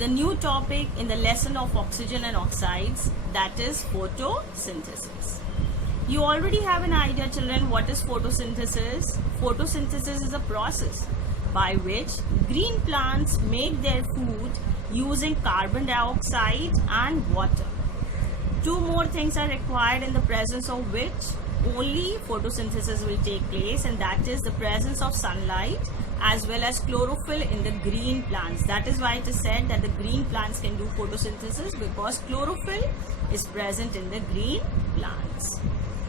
with a new topic in the lesson of oxygen and oxides, that is photosynthesis. You already have an idea, children, what is photosynthesis? Photosynthesis is a process by which green plants make their food using carbon dioxide and water. Two more things are required in the presence of which only photosynthesis will take place, and that is the presence of sunlight as well as chlorophyll in the green plants. That is why it is said that the green plants can do photosynthesis, because chlorophyll is present in the green plants.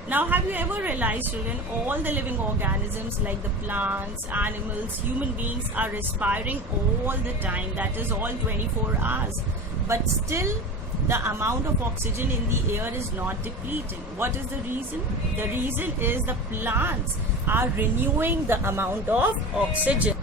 Now, have you ever realized, children, all the living organisms like the plants, animals, human beings are respiring all the time, that is all 24 hours, but still the amount of oxygen in the air is not depleting. What is the reason? The reason is the plants are renewing the amount of oxygen.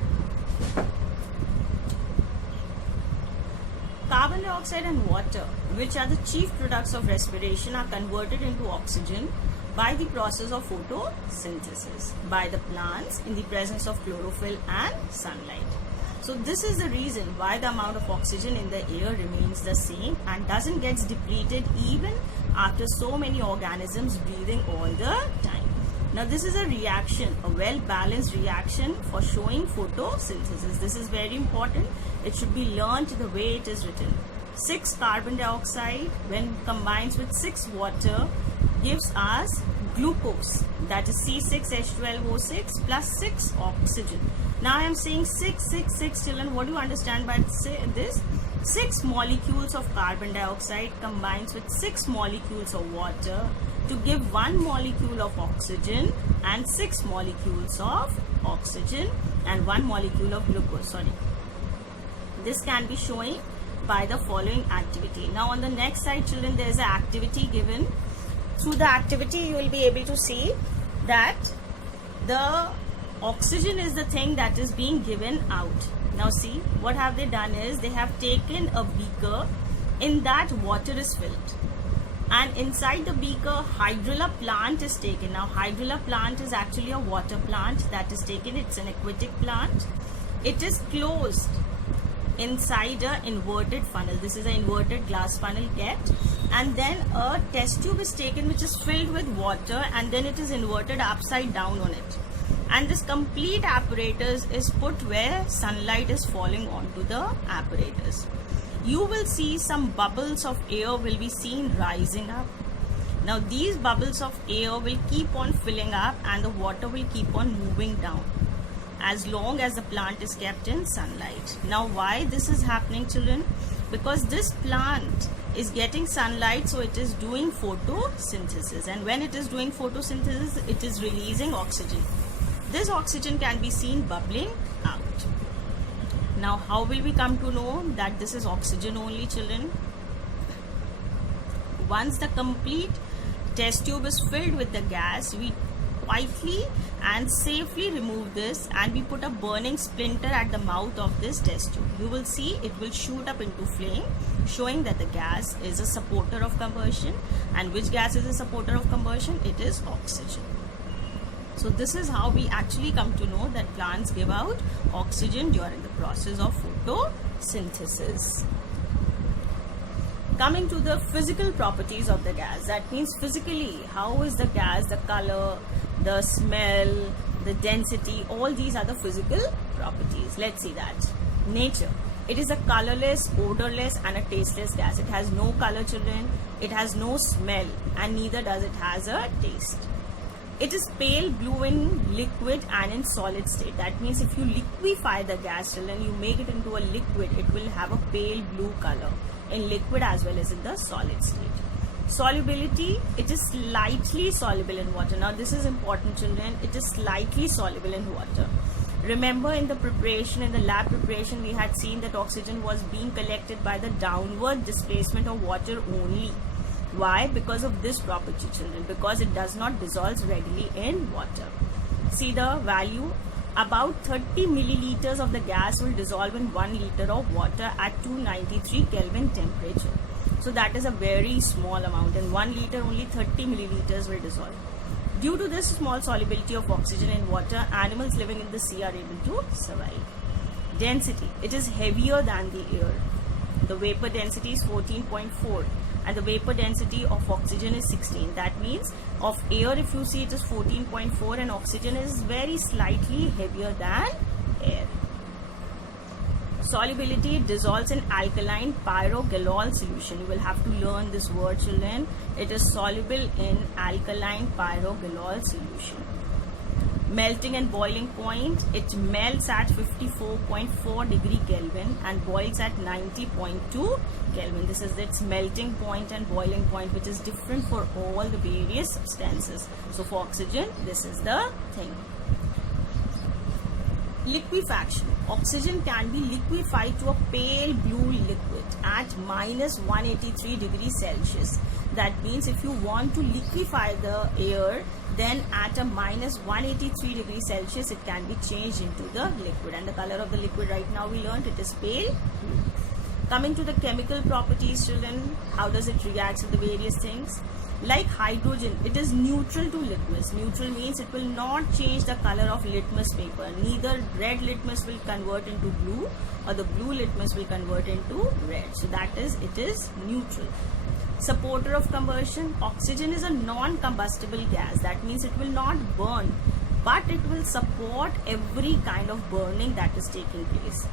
Carbon dioxide and water, which are the chief products of respiration, are converted into oxygen by the process of photosynthesis by the plants in the presence of chlorophyll and sunlight. So this is the reason why the amount of oxygen in the air remains the same and doesn't get depleted even after so many organisms breathing all the time. Now this is a reaction, a well-balanced reaction for showing photosynthesis. This is very important. It should be learned the way it is written. 6 carbon dioxide when combines with 6 water gives us glucose, that is C6H12O6 plus 6 oxygen. Now I am saying 6, children. What do you understand by this? 6 molecules of carbon dioxide combines with 6 molecules of water to give 1 molecule of oxygen and 6 molecules of oxygen and 1 molecule of glucose. This can be shown by the following activity. Now on the next slide, children, there is an activity given. Through the activity you will be able to see that the oxygen is the thing that is being given out. Now see, what have they done is they have taken a beaker, in that water is filled, and inside the beaker hydrilla plant is taken. Now hydrilla plant is actually a water plant that is taken. It's an aquatic plant. It is closed inside an inverted funnel. This is an inverted glass funnel kept, and then a test tube is taken which is filled with water, and then it is inverted upside down on it, and this complete apparatus is put where sunlight is falling onto the apparatus. You will see some bubbles of air will be seen rising up. Now these bubbles of air will keep on filling up and the water will keep on moving down as long as the plant is kept in sunlight. Now why this is happening, children? Because this plant is getting sunlight, so it is doing photosynthesis, and when it is doing photosynthesis, it is releasing oxygen. This oxygen can be seen bubbling out. Now how will we come to know that this is oxygen only, children? Once the complete test tube is filled with the gas, we quietly and safely remove this, and we put a burning splinter at the mouth of this test tube. You will see it will shoot up into flame, showing that the gas is a supporter of combustion. And which gas is a supporter of combustion? It is oxygen. So this is how we actually come to know that plants give out oxygen during the process of photosynthesis. Coming to the physical properties of the gas, that means physically, how is the gas, the color, the smell, the density, all these are the physical properties. Let's see that. Nature. It is a colorless, odorless and a tasteless gas. It has no color, children. It has no smell, and neither does it has a taste. It is pale blue in liquid and in solid state. That means if you liquefy the gas, children, you make it into a liquid, it will have a pale blue color in liquid as well as in the solid state. Solubility, it is slightly soluble in water. Now this is important, children. It is slightly soluble in water. Remember in the preparation, in the lab preparation, we had seen that oxygen was being collected by the downward displacement of water only. Why? Because of this property, children, because it does not dissolve readily in water. See the value. About 30 milliliters of the gas will dissolve in 1 liter of water at 293 Kelvin temperature. So that is a very small amount. In 1 liter, only 30 milliliters will dissolve. Due to this small solubility of oxygen in water, animals living in the sea are able to survive. Density. It is heavier than the air. the vapor density is 14.4 and the vapor density of oxygen is 16. That means of air, if you see, it is 14.4 and oxygen is very slightly heavier than air. Solubility, it dissolves in alkaline pyrogalol solution. You will have to learn this word, children. It is soluble in alkaline pyrogalol solution. Melting and boiling point, it melts at 54.4 degree Kelvin and boils at 90.2 Kelvin. This is its melting point and boiling point, which is different for all the various substances. So for oxygen, this is the thing. Liquefaction. Oxygen can be liquefied to a pale blue liquid at minus 183 degrees Celsius. That means if you want to liquefy the air, then at a minus 183 degrees Celsius, it can be changed into the liquid. And the color of the liquid right now we learned, it is pale blue. Coming to the chemical properties, children, how does it react with the various things? Like hydrogen, it is neutral to litmus. Neutral means it will not change the color of litmus paper. Neither red litmus will convert into blue or the blue litmus will convert into red. So that is, it is neutral. Supporter of combustion, oxygen is a non-combustible gas. That means it will not burn, but it will support every kind of burning that is taking place.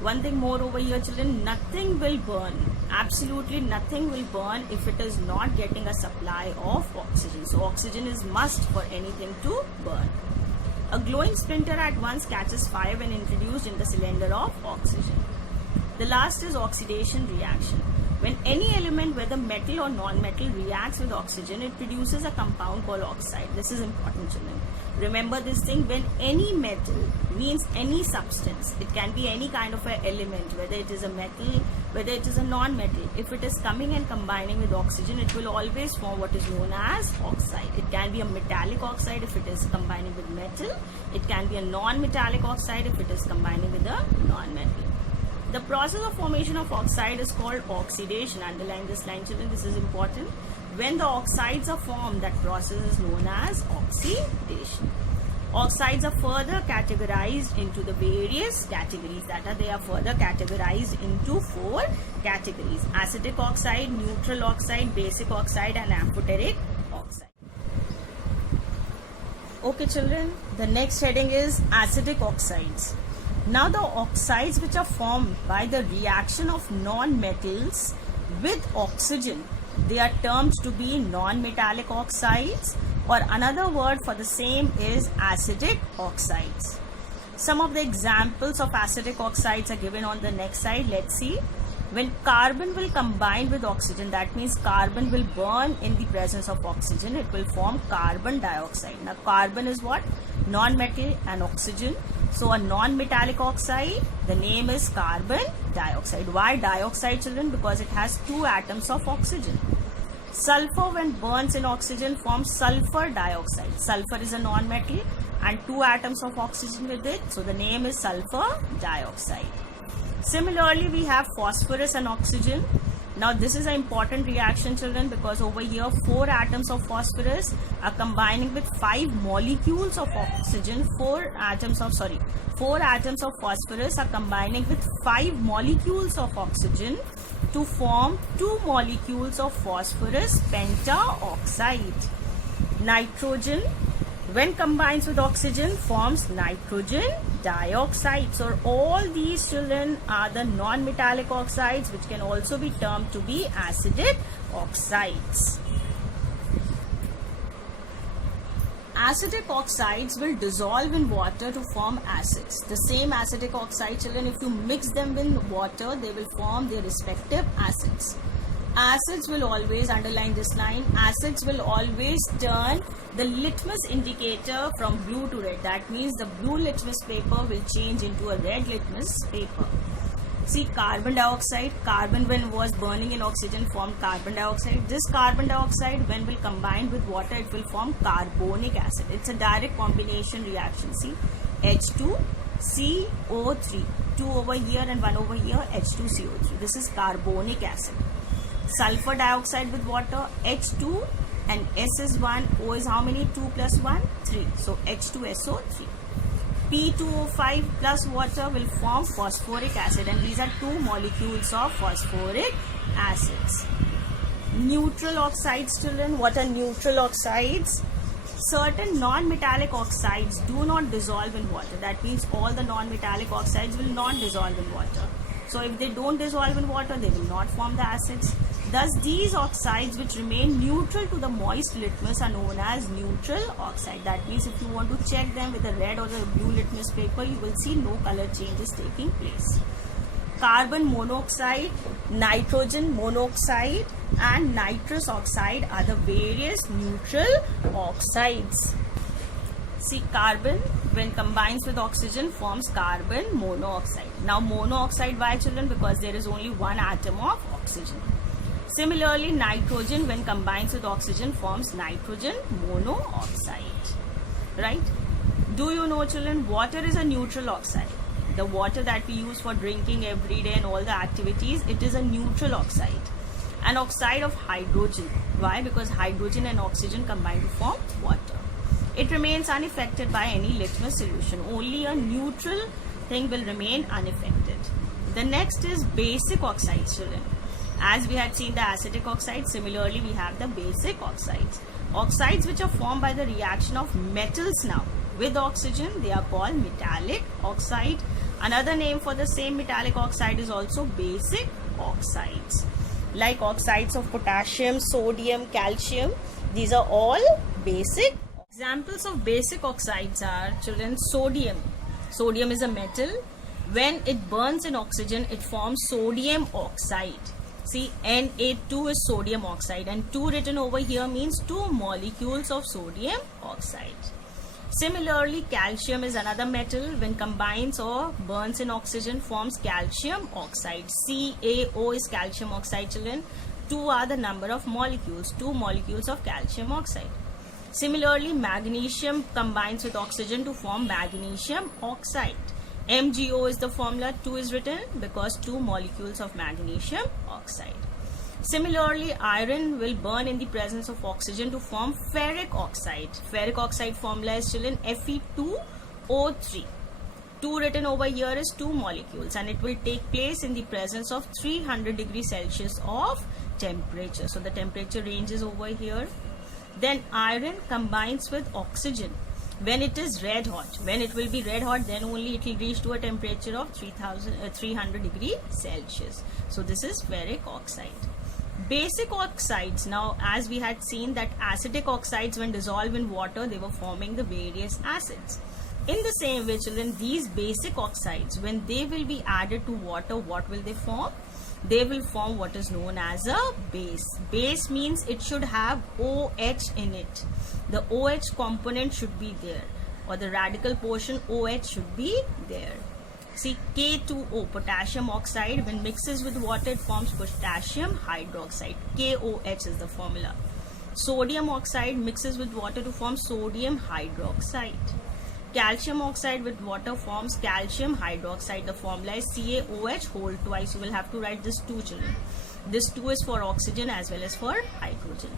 One thing more over here, children, nothing will burn. Absolutely nothing will burn if it is not getting a supply of oxygen. So oxygen is must for anything to burn. A glowing splinter at once catches fire when introduced in the cylinder of oxygen. The last is oxidation reaction. When any element, whether metal or non-metal, reacts with oxygen, it produces a compound called oxide. This is important, children. Remember this thing, when any metal means any substance, it can be any kind of an element, whether it is a metal, whether it is a non-metal. If it is coming and combining with oxygen, it will always form what is known as oxide. It can be a metallic oxide if it is combining with metal. It can be a non-metallic oxide if it is combining with a non-metal. The process of formation of oxide is called oxidation. Underline this line, children, this is important. When the oxides are formed, that process is known as oxidation. Oxides are further categorized into the various categories. They are further categorized into 4 categories: acidic oxide, neutral oxide, basic oxide and amphoteric oxide. Okay, children, the next heading is acidic oxides. Now the oxides which are formed by the reaction of non-metals with oxygen, they are termed to be non-metallic oxides, or another word for the same is acidic oxides. Some of the examples of acidic oxides are given on the next slide. Let's see. When carbon will combine with oxygen, that means carbon will burn in the presence of oxygen, it will form carbon dioxide. Now carbon is what? Non-metal and oxygen. So a non-metallic oxide, the name is carbon dioxide. Why dioxide, children? Because it has 2 atoms of oxygen. Sulfur, when burns in oxygen, forms sulfur dioxide. Sulfur is a non-metal and 2 atoms of oxygen with it. So the name is sulfur dioxide. Similarly, we have phosphorus and oxygen. Now this is an important reaction, children, because over here 4 atoms of phosphorus are combining with 5 molecules of oxygen. 4 atoms of phosphorus are combining with 5 molecules of oxygen to form 2 molecules of phosphorus pentaoxide. Nitrogen, when combines with oxygen, forms nitrogen dioxide. So all these, children, are the non-metallic oxides, which can also be termed to be acidic oxides. Acidic oxides will dissolve in water to form acids. The same acidic oxide, children, if you mix them in water, they will form their respective acids. Acids will always, underline this line, acids will always turn the litmus indicator from blue to red. That means the blue litmus paper will change into a red litmus paper. See, carbon dioxide, carbon when was burning in oxygen formed carbon dioxide. This carbon dioxide, when will combine with water, it will form carbonic acid. It's a direct combination reaction. See, H2, CO3, 2 over here and 1 over here, H2CO3. This is carbonic acid. Sulfur dioxide with water, H2 and S is 1, O is how many? 2 plus 1, 3. So H2SO3. P2O5 plus water will form phosphoric acid, and these are two molecules of phosphoric acids. Neutral oxides, children. What are neutral oxides? Certain non-metallic oxides do not dissolve in water. That means all the non-metallic oxides will not dissolve in water. So if they don't dissolve in water, they will not form the acids. Thus, these oxides which remain neutral to the moist litmus are known as neutral oxide. That means if you want to check them with a red or a blue litmus paper, you will see no color changes taking place. Carbon monoxide, nitrogen monoxide, and nitrous oxide are the various neutral oxides. See, carbon when combines with oxygen forms carbon monoxide. Now monoxide, why, children? Because there is only one atom of oxygen. Similarly, nitrogen when combines with oxygen forms nitrogen monoxide. Right? Do you know, children, water is a neutral oxide? The water that we use for drinking every day and all the activities, it is a neutral oxide. An oxide of hydrogen. Why? Because hydrogen and oxygen combine to form water. It remains unaffected by any litmus solution. Only a neutral thing will remain unaffected. The next is basic oxides, children. As we had seen the acetic oxide, similarly we have the basic oxides. Oxides which are formed by the reaction of metals now with oxygen, they are called metallic oxide. Another name for the same metallic oxide is also basic oxides. Like oxides of potassium, sodium, calcium, these are all basic. Examples of basic oxides are, children, sodium. Sodium is a metal. When it burns in oxygen, it forms sodium oxide. See, Na2 is sodium oxide, and 2 written over here means 2 molecules of sodium oxide. Similarly, calcium is another metal. When combines or burns in oxygen, forms calcium oxide. CaO is calcium oxide, children. 2 are the number of molecules, 2 molecules of calcium oxide. Similarly, magnesium combines with oxygen to form magnesium oxide. MgO is the formula, 2 is written because 2 molecules of magnesium oxide. Similarly, iron will burn in the presence of oxygen to form ferric oxide. Ferric oxide formula is, children, Fe2O3. 2 written over here is 2 molecules, and it will take place in the presence of 300 degrees Celsius of temperature. So the temperature range is over here. Then iron combines with oxygen when it is red hot. When it will be red hot, then only it will reach to a temperature of 300 degrees Celsius. So this is ferric oxide. Basic oxides, now as we had seen that acetic oxides when dissolved in water, they were forming the various acids. In the same way, children, these basic oxides, when they will be added to water, what will they form? They will form what is known as a base. Base means it should have OH in it. The OH component should be there, or the radical portion OH should be there. See, K2O, potassium oxide, when mixes with water, it forms potassium hydroxide. KOH is the formula. Sodium oxide mixes with water to form sodium hydroxide. Calcium oxide with water forms calcium hydroxide. The formula is CaOH whole twice. You will have to write this 2, children. This 2 is for oxygen as well as for hydrogen.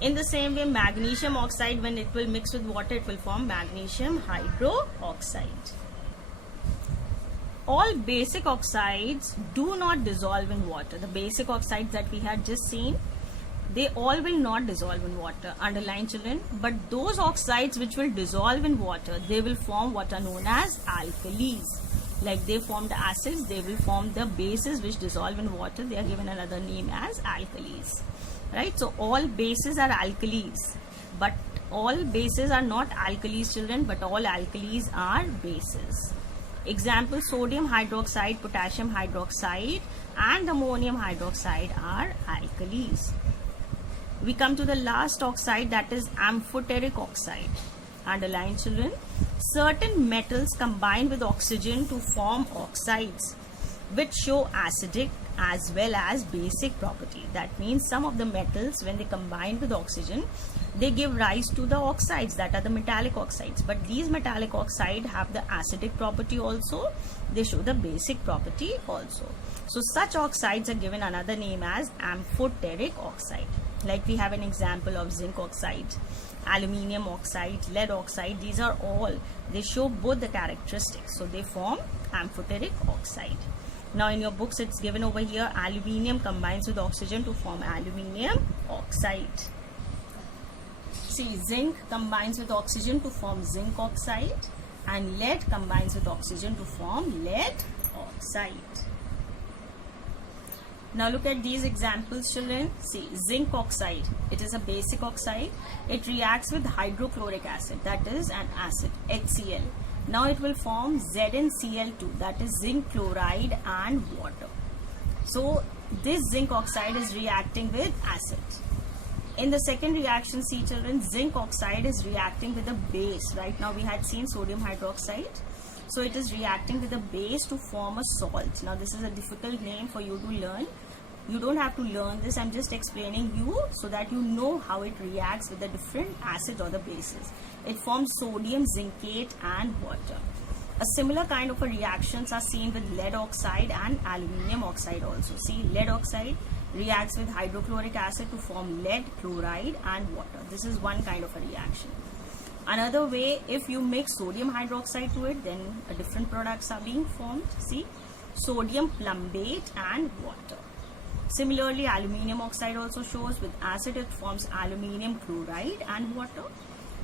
In the same way, magnesium oxide, when it will mix with water, it will form magnesium hydroxide. All basic oxides do not dissolve in water. The basic oxides that we had just seen, they all will not dissolve in water. Underline, children. But those oxides which will dissolve in water, they will form what are known as alkalis. Like they form the acids, they will form the bases which dissolve in water. They are given another name as alkalis. Right? So all bases are alkalis. But all bases are not alkalis, children. But all alkalis are bases. Example, sodium hydroxide, potassium hydroxide and ammonium hydroxide are alkalis. We come to the last oxide, that is amphoteric oxide. Underline, children. Certain metals combine with oxygen to form oxides which show acidic as well as basic property. That means some of the metals, when they combine with oxygen, they give rise to the oxides, that are the metallic oxides. But these metallic oxides have the acidic property also. They show the basic property also. So such oxides are given another name as amphoteric oxide. Like we have an example of zinc oxide, aluminium oxide, lead oxide. These are all, they show both the characteristics. So they form amphoteric oxide. Now in your books it's given over here, aluminium combines with oxygen to form aluminium oxide. See, zinc combines with oxygen to form zinc oxide, and lead combines with oxygen to form lead oxide. Now look at these examples, children. See, zinc oxide, it is a basic oxide. It reacts with hydrochloric acid, that is an acid, HCl. Now it will form ZnCl2, that is zinc chloride and water. So this zinc oxide is reacting with acid. In the second reaction, see children, zinc oxide is reacting with a base. Right now we had seen sodium hydroxide. So it is reacting with a base to form a salt. Now this is a difficult name for you to learn. You don't have to learn this. I'm just explaining you so that you know how it reacts with the different acids or the bases. It forms sodium zincate and water. A similar kind of a reactions are seen with lead oxide and aluminium oxide also. See, lead oxide reacts with hydrochloric acid to form lead chloride and water. This is one kind of a reaction. Another way, if you mix sodium hydroxide to it, then different products are being formed. See, sodium plumbate and water. Similarly, aluminium oxide also shows with acid it forms aluminium chloride and water,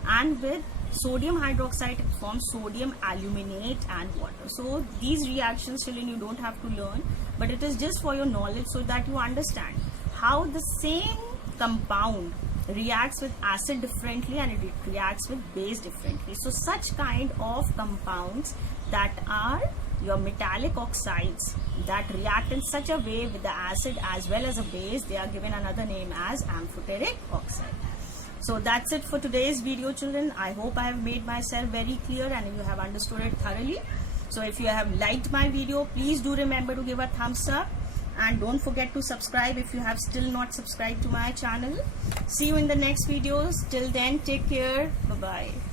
and with sodium hydroxide it forms sodium aluminate and water. So these reactions, children, you don't have to learn, but it is just for your knowledge so that you understand how the same compound reacts with acid differently and it reacts with base differently. So such kind of compounds that are your metallic oxides that react in such a way with the acid as well as a base, they are given another name as amphoteric oxide. So that's it for today's video, children. I hope I have made myself very clear and you have understood it thoroughly. So if you have liked my video, please do remember to give a thumbs up. And don't forget to subscribe if you have still not subscribed to my channel. See you in the next videos. Till then, take care. Bye-bye.